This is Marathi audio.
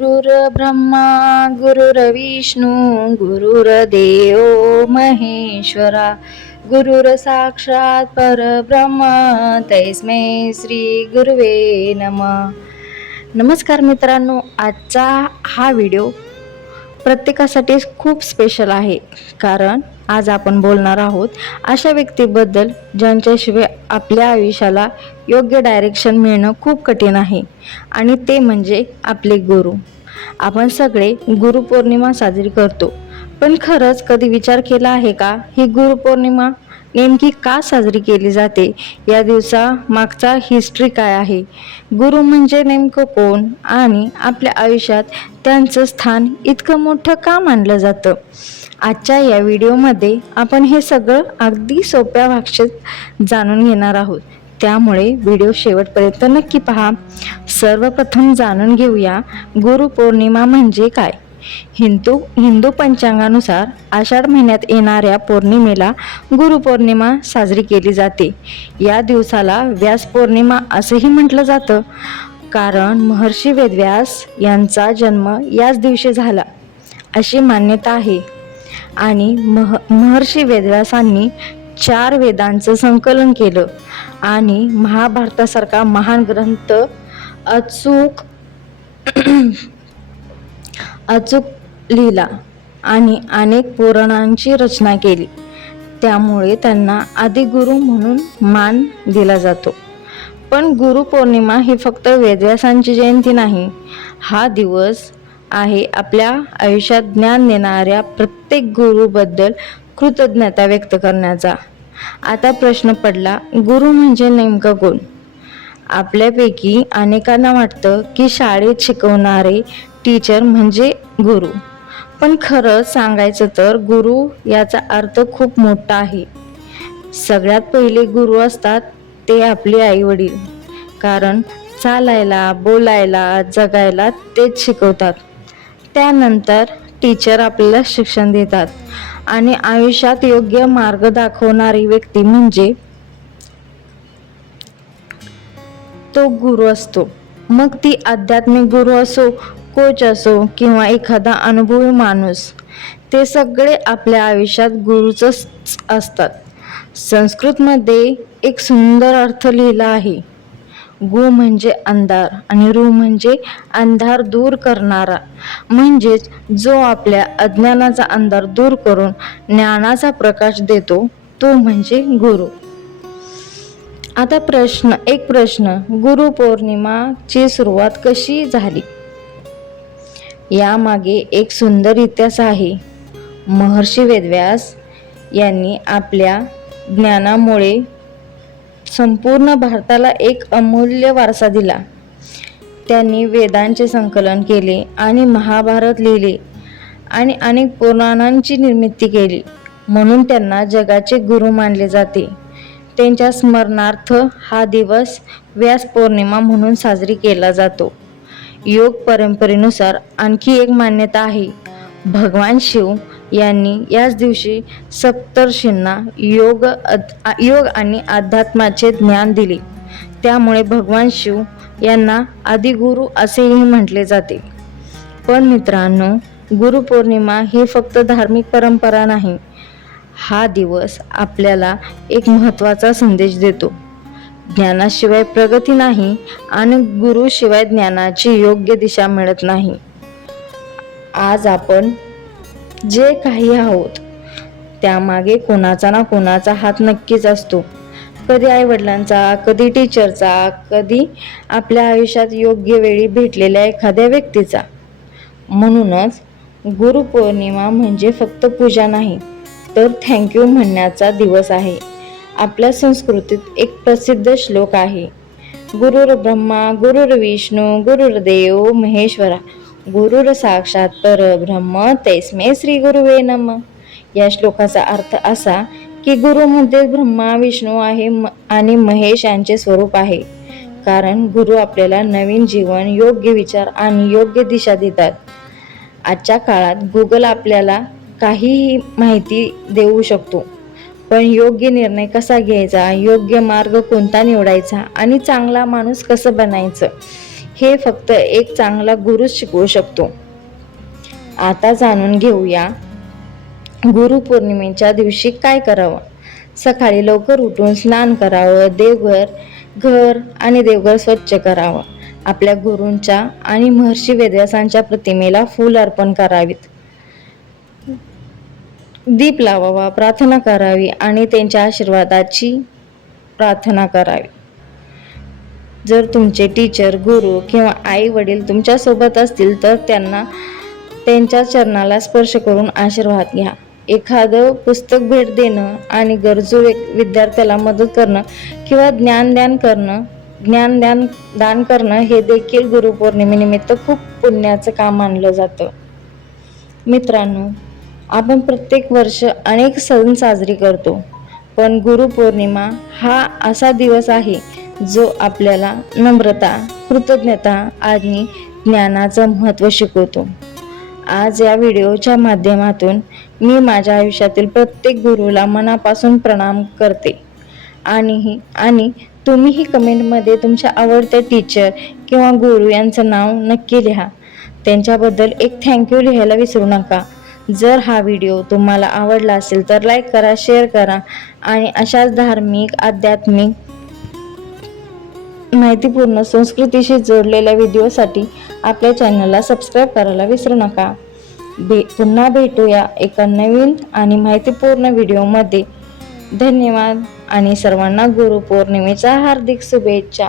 गुरुर्ब्रह्मा गुरुर्विष्णू गुरुर्देव महेश्वरा गुरुर साक्षात परब्रह्म तस्मै श्री गुरुवे नमः. नमस्कार मित्रांनो, आजचा हा व्हिडिओ प्रत्येकासाठी खूप स्पेशल आहे, कारण आज आपण बोलणार आहोत अशा व्यक्तीबद्दल ज्यांच्याशिवाय आपल्या आयुष्याला योग्य डायरेक्शन मिळणं खूप कठीण आहे, आणि ते म्हणजे आपले गुरु. आपण सगळे गुरुपौर्णिमा साजरी करतो, पण खरंच कधी विचार केला आहे का ही गुरुपौर्णिमा नेमकी का साजरी केली जाते? या दिवसा मागचा हिस्ट्री काय आहे? गुरु म्हणजे नेमकं कोण, आणि आपल्या आयुष्यात त्यांचं स्थान इतकं मोठं का मानलं जातं? आजच्या या व्हिडिओमध्ये आपण हे सगळं अगदी सोप्या भाषेत जाणून घेणार आहोत, त्यामुळे व्हिडिओ शेवटपर्यंत नक्की पहा. सर्वप्रथम जाणून घेऊया गुरुपौर्णिमा म्हणजे काय. हिंदू पंचांगानुसार आषाढ महिन्यात येणाऱ्या पौर्णिमेला गुरुपौर्णिमा साजरी केली जाते. या दिवसाला व्यास पौर्णिमा असंही म्हटलं जातं, कारण महर्षी वेदव्यास यांचा जन्म याच दिवशी झाला अशी मान्यता आहे. आणि महर्षी वेदव्यासांनी 4 वेदांचं संकलन केलं आणि महाभारतासारखा महान ग्रंथ अचूक लिहिला आणि अनेक पुराणांची रचना केली. त्यामुळे त्यांना आदिगुरु म्हणून मान दिला जातो. पण गुरुपौर्णिमा ही फक्त वेदव्यासांची जयंती नाही. हा दिवस आहे आपल्या आयुष्यात ज्ञान देणाऱ्या प्रत्येक गुरुबद्दल कृतज्ञता व्यक्त करण्याचा. आता प्रश्न पडला, गुरु म्हणजे नेमकं कोण? आपल्यापैकी अनेकांना वाटतं की शाळेत शिकवणारे टीचर म्हणजे गुरु, पण खरं सांगायचं तर गुरु याचा अर्थ खूप मोठा आहे. सगळ्यात पहिले गुरु असतात ते आपले आई वडील, कारण चालायला, बोलायला, जगायला तेच शिकवतात. त्यानंतर टीचर आपल्याला शिक्षण देतात, आणि आयुष्यात योग्य मार्ग दाखवणारी व्यक्ती म्हणजे तो गुरु असतो. मग ती आध्यात्मिक गुरु असो, कोच असो किंवा एखादा अनुभवी माणूस, ते सगळे आपल्या आयुष्यात गुरुच असतात. संस्कृतमध्ये एक सुंदर अर्थ लिहिला आहे. गु म्हणजे अंधार आणि रु म्हणजे अंधार दूर करणारा, म्हणजेच जो आपल्या अज्ञानाचा अंधार दूर करून ज्ञानाचा प्रकाश देतो, तो म्हणजे गुरु. आता एक प्रश्न, गुरुपौर्णिमाची सुरुवात कशी झाली? यामागे एक सुंदर इतिहास आहे. महर्षी वेदव्यास यांनी आपल्या ज्ञानामुळे संपूर्ण भारताला एक अमूल्य वारसा दिला. त्यांनी वेदांचे संकलन केले आणि महाभारत लिहिले आणि अनेक पुराणांची निर्मिती केली, म्हणून त्यांना जगाचे गुरु मानले जाते. त्यांच्या स्मरणार्थ हा दिवस व्यास पौर्णिमा म्हणून साजरी केला जातो. योग परंपरेनुसार आणखी एक मान्यता आहे. भगवान शिव यांनी याच दिवशी सप्तर्षींना योग आणि अध्यात्माचे ज्ञान दिले. त्यामुळे भगवान शिव यांना आदिगुरु असेही म्हटले जाते. पण मित्रांनो, गुरुपौर्णिमा ही फक्त धार्मिक परंपरा नाही. हा दिवस आपल्याला एक महत्त्वाचा संदेश देतो. ज्ञानाशिवाय प्रगती नाही, आणि गुरुशिवाय ज्ञानाची योग्य दिशा मिळत नाही. आज आपण जे काही आहोत त्यामागे कोणाचा ना कोणाचा हात नक्कीच असतो. कधी आईवडिलांचा, कधी टीचरचा, कधी आपल्या आयुष्यात योग्य वेळी भेटलेल्या एखाद्या व्यक्तीचा. म्हणूनच गुरुपौर्णिमा म्हणजे फक्त पूजा नाही, तर थँक्यू म्हणण्याचा दिवस आहे. आपल्या संस्कृतीत एक प्रसिद्ध श्लोक आहे, गुरुर्ब्रह्मा गुरुर्विष्णू गुरुर्देव महेश्वरा गुरुर साक्षात परब्रह्म तस्मै श्री गुरुवे नमः. या श्लोकाचा अर्थ असा की गुरुमध्ये ब्रह्मा, विष्णू आहे आणि महेश यांचे स्वरूप आहे. कारण गुरु आपल्याला नवीन जीवन, योग्य विचार आणि योग्य दिशा देतात. आजच्या काळात गुगल आपल्याला काहीही माहिती देऊ शकतो, पण योग्य निर्णय कसा घ्यायचा, योग्य मार्ग कोणता निवडायचा आणि चांगला माणूस कसं बनायचं, हे फक्त एक चांगला गुरुच शिकवू शकतो. आता जाणून घेऊया गुरुपौर्णिमेच्या दिवशी काय करावं. सकाळी लवकर उठून स्नान करावं, घर आणि देवघर स्वच्छ करावं, आपल्या गुरूंच्या आणि महर्षी वेदव्यासांच्या प्रतिमेला फूल अर्पण करावीत, दीप लावावा, प्रार्थना करावी आणि त्यांच्या आशीर्वादाची प्रार्थना करावी. जर तुमचे टीचर, गुरु किंवा आई वडील तुमच्या सोबत असतील तर त्यांच्या चरणाला स्पर्श करून आशीर्वाद घ्या. एखादं पुस्तक भेट देणं आणि गरजू विद्यार्थ्याला मदत करणं किंवा दान करणं हे देखील गुरुपौर्णिमेनिमित्त खूप पुण्याचं काम मानलं जातं. मित्रांनो, आपण प्रत्येक वर्ष अनेक सण साजरे करतो, पण गुरुपौर्णिमा हा असा दिवस आहे जो आपल्याला नम्रता, कृतज्ञता आणि ज्ञानाचं महत्त्व शिकवतो. आज या व्हिडिओच्या माध्यमातून मी माझ्या आयुष्यातील प्रत्येक गुरुला मनापासून प्रणाम करते आणि तुम्हीही कमेंटमध्ये तुमच्या आवडत्या टीचर किंवा गुरु यांचं नाव नक्की लिहा. त्यांच्याबद्दल एक थँक्यू लिहायला विसरू नका. जर हा व्हिडिओ तुम्हाला आवडला असेल तर लाईक करा, शेअर करा आणि अशाच धार्मिक, आध्यात्मिक, माहितीपूर्ण, संस्कृतीशी जोडलेल्या व्हिडिओसाठी आपल्या चॅनलला सबस्क्राईब करायला विसरू नका. पुन्हा भेटूया एका नवीन आणि माहितीपूर्ण व्हिडिओमध्ये. धन्यवाद आणि सर्वांना गुरुपौर्णिमेच्या हार्दिक शुभेच्छा.